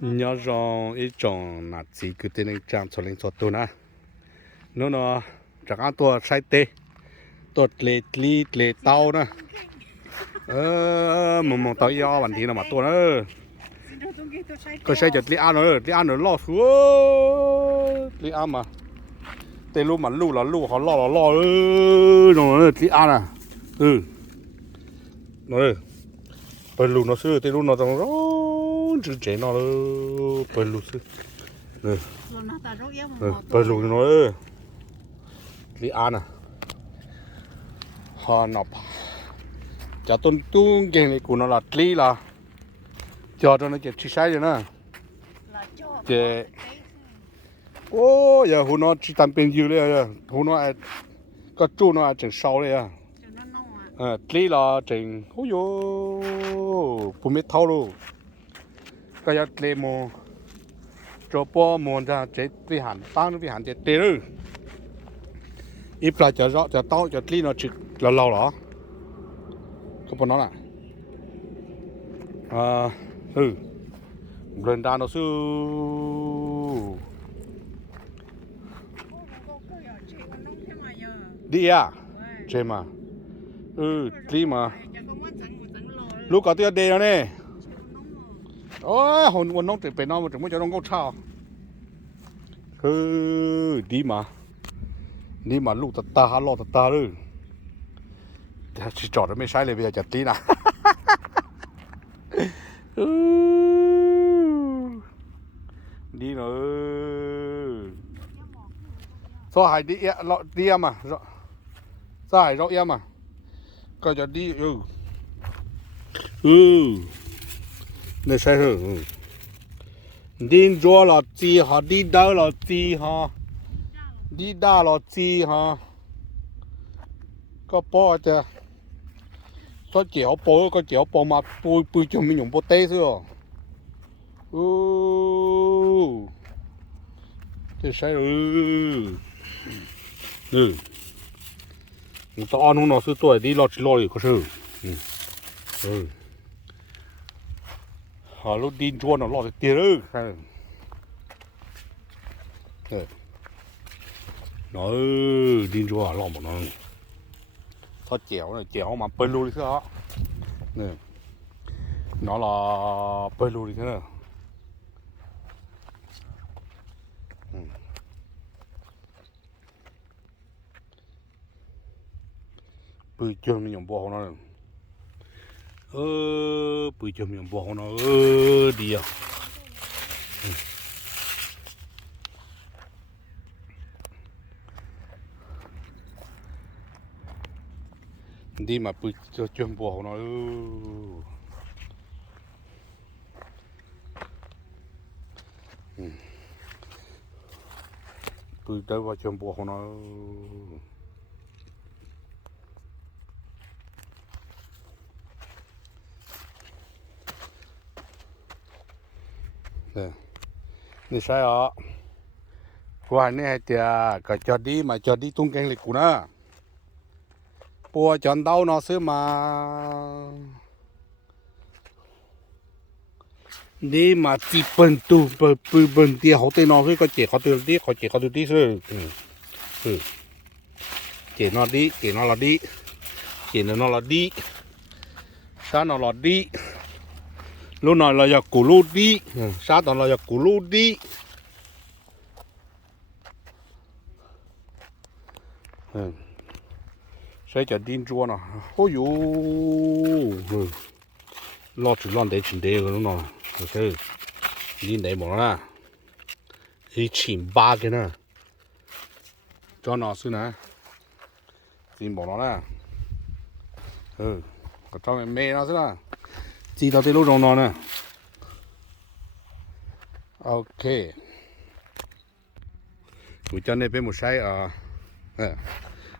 nhớ rằng ít chọn là chỉ cứ tên trang cho lên cho tôi nè nó chẳng ăn tua sai tê tuột lệ tàu nè mà tao yêu bản thì là mà tua nữa có sai chật li ăn nữa lo xuống li ăn mà tê lu mà lu là lu họ lo rồi li ăn à rồi bây lu nó xưa tê lu nó tao chữ chế nó bây lu xưa bây lu nó li ăn à họ nộp cho tôn tung cái này của nó là li là cho nó chỉ sai rồi nè chỉ ô giờ hôm nó chỉ tạm bên dưới đấy hôm nó có chú nó chừng sau đấy li là chừng ôi yo bùn mít thau luôn cái giờ li mò cho bò mò ra chế vi hành tăng vi hành chế tê rồi ít là cho rõ cho tao cho li nó chỉ là lâu đó không còn nó lại lên đàn nó sư đi à chơi mà đi mà lúc có tiền đề rồi nè ôi hồn nông chỉ phải nó mà chỉ muốn cho nó ngốc sao đi mà lúc ta há lo ta rồi chỉ trò nó mới saiเลยbây giờ chặt tí nào đi nữa sao hải đi lọ đi em à sao hải rau em à coi cho đi này sai rồi đi cho là gì hả đi đâu là gì hả đi đa là gì hả có bỏ chưa có chéo bỏ mà bùi cho mình dùng bò tê thôi cái sai rồi tao ăn nó sư tuổi đi lo thì có sự lúc đi chua nó lo thì tiền rồi nó đi chua lo một nó thoát chéo mà bơi lùi thế đó nè nó là bơi lùi thế nào bơi chơi mình dùng bò nó bơi chơi mình dùng bò nó đi à đi mà bơi chơi bò nó bơi tới vào chơi bò nóนี่ใช่เหรอกว่านี่ให้เตียก็จอดดีมาจอดดีตุ้งแกงเหล็กกูนะปัวจอนเต้าเนาะซื้อมาดีมาจีเปิลตูเปิลเตียเขาเตะนอซื้อก็เจ๋เขาเตะดีเขาเจ๋เขาเตะดีซื้อเจ๋นอดีเจ๋นอละดีเจ๋นนอละดีซานอละดีlúc nào là giặc củ lút đi sát toàn là giặc củ lút đi sẽ chả tin chua nào ôi dồi lo chỉ lo để chỉnh đề rồi lúc nào ok đi để bỏ ra đi chỉnh ba cái nè cho nó xưa nè đi bỏ nó ra còn cho mày mê nó xưa nè chỉ tao tới lúc trong nó nè ok buổi cho nên bên một sai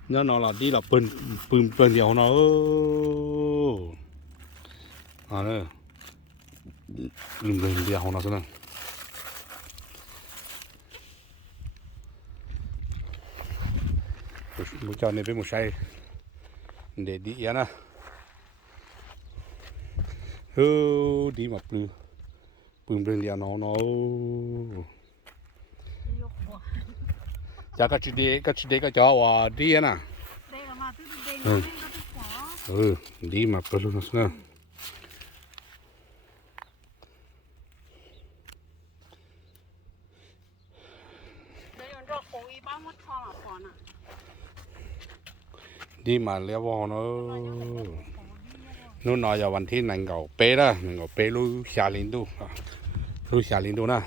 nhớ nó là đi là bưng dẻo nó nè bưng dẻo nó xem buổi cho nên bên một sai để đi nè đi mà ปืนเรียนน้องเนาะ ยกหัว จากก็ชิเดก็จะว่าดีนะ เด็กมาตื้อเด็กเล่นก็ตื้อหัว ดีมาเปิดลูกนะ เด็กรอโอ้ยบ้ามุดทอละก่อนอ่ะ ดีมาเรียกว่าเนาะนู่นนอยวันที่นั่งเก่าเป๊ะละนั่งเก่าเป๊ะรู้ชาลินดูรู้ชาลินดูนะ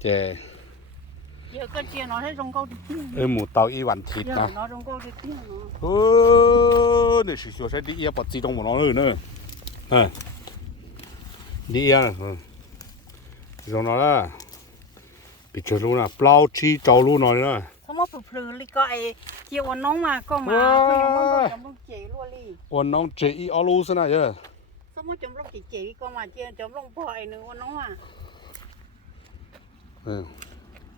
เจ เดี๋ยวก็เจียน้อยให้ตรงเก้าที่ทิ้ง หมูเตาอีวันทิศ เดี๋ยว นะ น้อยตรงเก้าที่ทิ้งเนาะ นี่是小菜第一把自动木囊呢，第一用哪啦？别着路啦，包起走路哪啦？ สมมติเผื่อๆลิก็ไอเจียวน้องมาก็มาก็ยังต้องเจี๋ยรัวลี่ 我弄这一二路是哪样？ สมมติจมลงเจี๋ยก็มาเจี๋ยจมลงพอไอหนึ่งวันน้องอ่ะ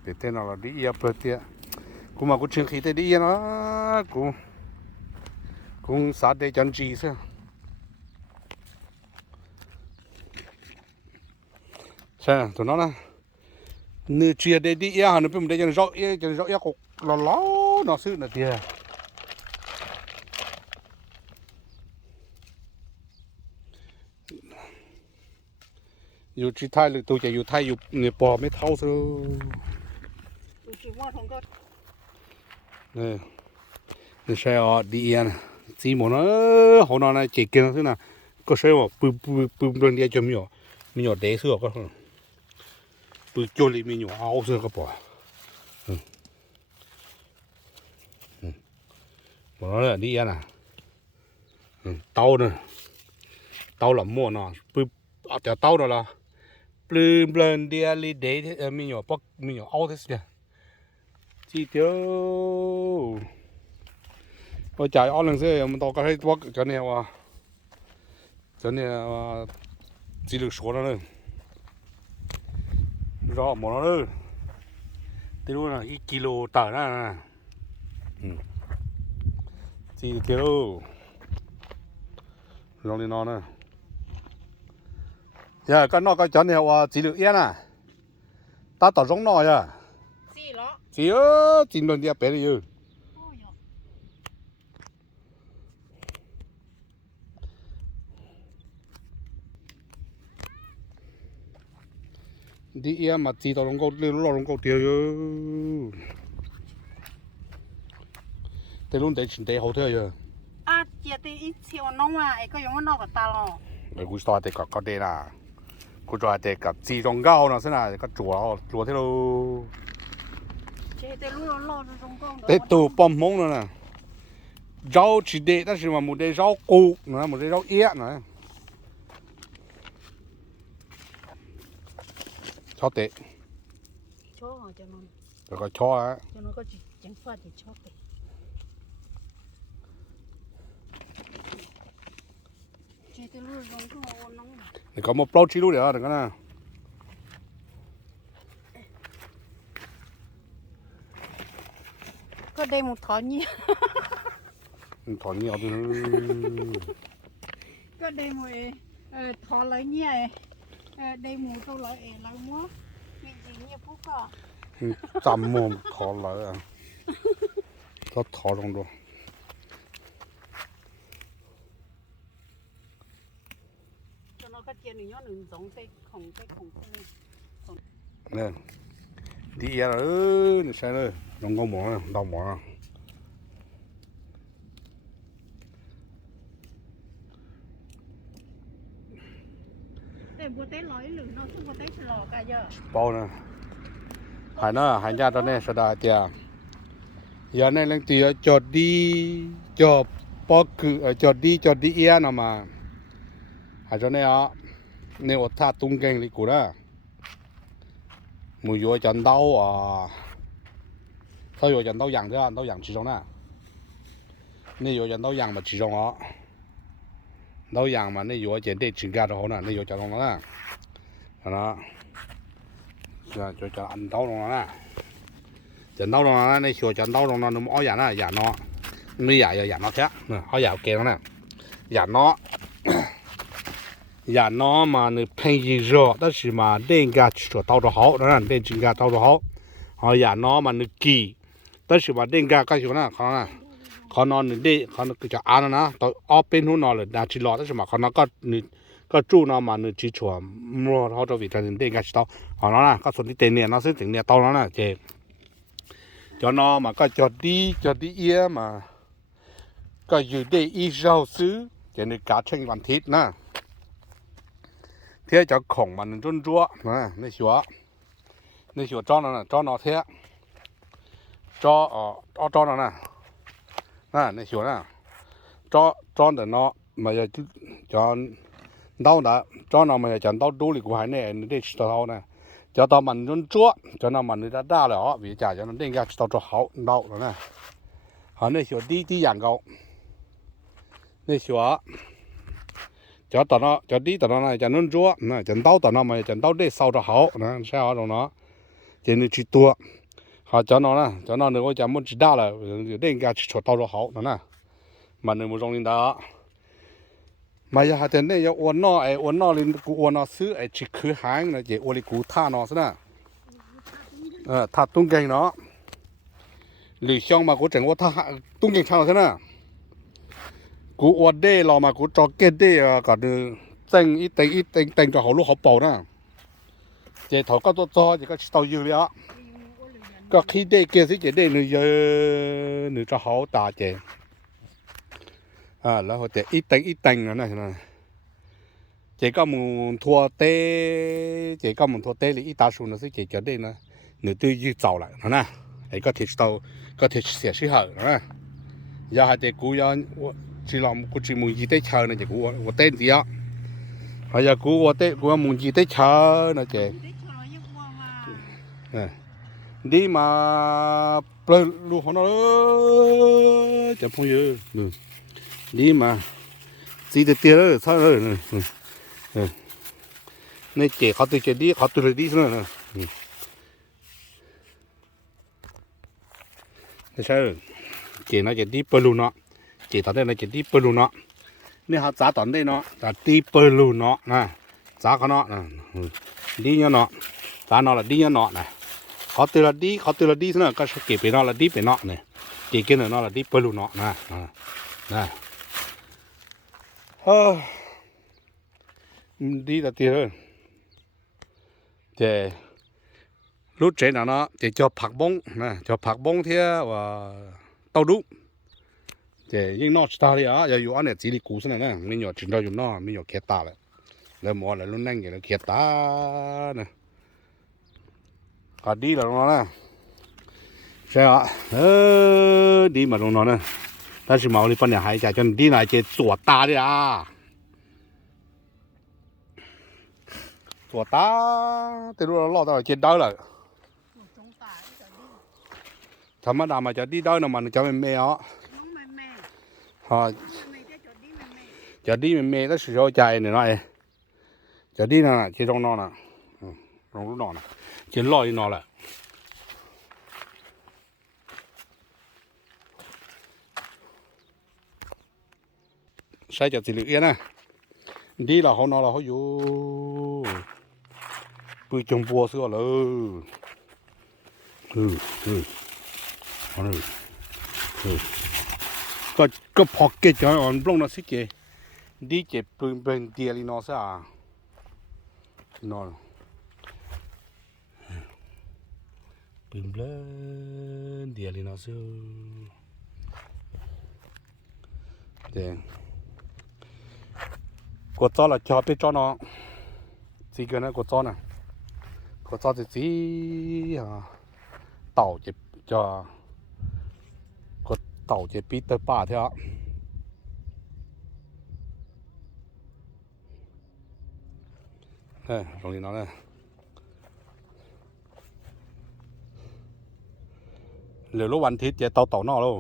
别在那了，第一不的，กูมากูชิงขี้แต่第一นะกูสาดได้จันจีซะใช่ตัวนั้นนะเนื้อเชียได้ดีอ่ะนึกเป็นมันได้จันรอกกล้อน่าซื้อน่ะเดียอยู่ที่ไทยหรือตัวจะอยู่ไทยอยู่เนี่ยปอไม่เท่าซะ ดูสิว่าทงก็ เนี่ยนี่ใช่อ๋อดีอ่ะจีหมดนะ好难来解决了是呢ก็ใช่ว่าปืนเรื่องเดียวจะมีเดซก็ปืนโจลีมีอยู่เอาซะก็พอหมดแล้วดีอ่ะนะเตาเนี่ยเตาหล่ำมั่วเนาะปืนเอาแต่เตาเนาะล่ะปืนเรื่องเดียวลีเดซมีอยู่ปักมีอยู่เอาซะสิจีเดียว我จ่ายอ้อหนึ่งเสียมันต่อกันให้ตัวกันเนี่ยว่ากันเนี่ยว่าจีลึกสวนแล้วเลยรอหมดแล้วเลยที่รู้นะ1 กิโลต่างนะ4 กิโลลองนี่นอนนะอย่ากันนอกก็จันเนี่ยว่าจีลึกเอี้ยนะตาต่อร้องน้อยอ่ะ สี่ล้อ จีจีนโดนเดียเป็นอยู่ดีเอ็มมาจีต่อลงก็เรื่องรอลงก็เดียวแต่รุ่นเด็กชิ้นเด็กเขาเท่าอยู่ อ่ะเจี๋ยตีอีเชียวน้องอ่ะไอก็ยังว่านอกกับตาหรอ ไม่กูสอนเด็กก็เด็กนะกูสอนเด็กกับจีตรงเก้านะสินะก็จั่วที่เรา เจี๋ยตีรู้รอตรงเก้า แต่ตัวปั๊มมงนะเราชิ้นเด็กแต่是ว่าไม่ได้เรากูนะไม่ได้เราเอี้ยนะชอบเตะ ชอบจะนอน แล้วก็ชอบฮะ จะนอนก็จังฟาดจะชอบไปเจี๋ยตีรู้ตรงก็น้อง แล้วก็มาปล้ชิลูเดี๋ยวเดี๋ยวกันนะ ก็ได้หมดถอนเนี่ย ถอนนี่เอาไป ก็ได้หมดถอนเลยเนี่ยได้หมูตัวเลยแล้วมั้งมีจริงเนี่ยพวกก็ จำมุมถอนเลยอ่ะก็ถอนลงดู จะนอนก็เจี๋ยหนึ่งย้อนหนึ่งสองเซกของเซก เนี่ยดีอ่ะนี่ใช่เลยลงก็หมอดาวหมอ แต่บัวเต้ร้อยหรือเนาะซึ่งบัวเต้ฉลอกกันเยอะ เป้านะหายหน้าหายญาติตอนนี้สดาเจียอย่าในเรื่องตีจอดดีจอบปอกคือจอดดีเอี้ยนะมาหายจนเนี่ยในวัดท่าตุ้งเก่งลิกูนะมือยัวจันเต้าเขา有人都养的都养其中呢你有人都养嘛其中哦都养嘛你有捡对请假的好呢你有交通了呢好了是啊就叫按刀龙了呢人刀龙了你学人刀龙了那么好养呢养nóไม่อยากอย่า养nó khác好养给nó呢养nó 呀，那嘛呢便宜热，但是嘛人家说到着好，那人家到着好，好呀，那嘛呢贵，但是嘛人家干什么呢？เขานอนหนึ่งได้เขาจะอ่านนะตอนออเป็นหูนอนเลยนาจิรอแต่สมัยเขานอนก็หนึ่งก็จู่นอนมาหนึ่งจีชัวมัวเขาจะวิจารณ์เด้งกันชิตาเขานอนนะก็ส่วนที่เต็นเนี่ยนะซึ่งถึงเนี่ยตอนนั้นนะเจจอนอนมาก็จอดีเอี้ยมาก็อยู่ได้อีเจ้าซื้อจะในการเช่นวันทิศนะเที่ยจะของมันจนจั่วนะในชัวจ้อนนั่นนะจ้อนนอเที่ยจ้อจ้อนนั่นนะในชัวนะจ้อนแต่เนาะมาจะจอนเดาได้จ้อนเอามาจะเดาดูหรือกูหายเนี่ยนี่ได้ชิตาเขานะจะตอนมันจนจั่วจะนำมันนี่ได้แล้ววิจารณ์จะนั่นเด้งกันชิตาจะเขาเดาแล้วนะเขาในชัวดีอย่างเขาในชัวจะตอนนั้นจะดีตอนนั้นจะนุ่นจั่วนะจะเดาตอนนั้นมาจะเดาได้เศร้าจะเขานะใช่เขาตรงนั้นจะนี่ชิตัวhọ cho nó nè cho nó nữa có chả muốn chỉ đa là đến cái chỗ tao rồi hậu nữa nè mà nếu muốn trong linh đó mà giờ hạt tiền này giờ uốn nó lên cụ uốn nó xứ ai chỉ khứ hàng là chỉ uốn lên cụ tha nó xí nè tha tung cây nó lì xong mà cụ chẳng có tha tung cây sao thế nè cụ uốn đê lò mà cụ cho cái đê cả từ tên cho họ lúc họ bầu nè chỉ thầu các cho chỉ có tàu dư đấyก็ขี้ได้เกสิจะได้หนึ่งเยอะหนึ่งจะเขาตาเจแล้วเขาจะอีตังนะใช่ไหมเจก็มุงทัวเต้เจก็มุงทัวเต้หรืออีตาสูนะสิเจจะได้นะหนึ่งตัวยืดเจ้าเลยนะไอ้ก็ที่เราก็ที่เสียชื่อเหรอนะอย่าให้เจกูยังจีเรากูจีมุงยีได้เชิญนะเจกูว่าเต้นเดียวอย่ากูว่าเต้กูมุงยีได้เชิญนะเจđi mà lu họ nó chẳng phong nhớ đi mà gì được tiền rồi sao rồi này trẻ họ từ trẻ đi họ từ đi nữa nè sao trẻ nó trẻ đi bơi lu nó trẻ tao đây là trẻ đi bơi lu nó nên họ giá tao đây nó là đi bơi lu nó nè giá của nó đi nhá nó giá nó là đi nhá nó nàyเขาตัวละดีซะหน่อยก็เก็บไปนอกละดีไปนอกเนี่ยเก็บกันนอกละดีไปลูนอกนะดีแต่ตีเลยเจรู้ใจนะเนาะเจจะผักบงนะจะผักบงเที่ยวว่าเต้าดุเจยิ่งนอกสตาร์เลยอย่าอยู่อันเนี่ยจีริกูซะหน่อยนะไม่หยอดจินเราอยู่นอกไม่หยอดเขียตาเลยแล้วหมอเลยรุ่นนั่งอย่างเขียตาเนี่ยก็ดีแล้วน้องนะใช่อ่ะดีมาน้องนะ但是毛利半年还在叫你那些做大的啊做大这路老到接到了ธรรมดามาจะดีได้นะมันจะไม่เมย์ฮะจะดีไม่เมย์ก็สุดใจเนี่ยน้อยจะดีนะที่ตรงนอนนะตรงรูนอนนะจะลอยนอนแหละใช่จะสิเหลือนะดีแล้วเขานอนแล้วเขาอยู่ปืนจงบัวเสื้อเลยก็พอเกจอ่อนปล้องนะสิเจดีเจ็บปืนเป็นเดียรีนอซ่านอนปืนเบลเดียรีนอซ่าเจกดจ้อละชอบไปจ้อเนาะสิเกินนะกดจ้อนะกดจ้อจะสิเต่าจะกดเต่าจะปีเตอร์ป่าเถอะตรงนี้เนาะเนี่ยเหลือลูกวันทิศจะเต่านอกแล้ว